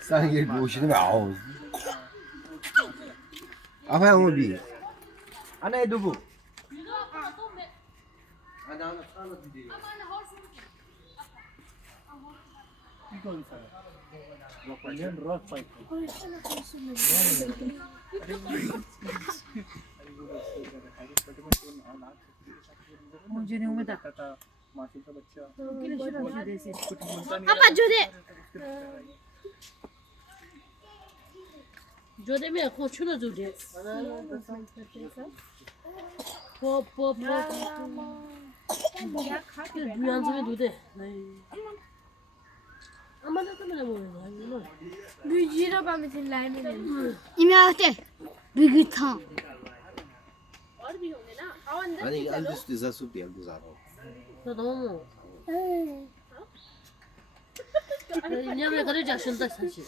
Sanki bir boşuna mı ağız? Apa yang mau bi? Ana itu bu. Ada anak sana di dia. मुझे नहीं उम्मीद था मासी का बच्चा पापा जोदे में कुछ ना जोदे पॉप पॉप दुनिया में जोदे अमना तो मैंने बोला büyücüyle ben bir layne dedim. İmate. Büyük tam. Ani aldus desa supi aldus aro. 너무 그냥 왜 그러지 않는다 사실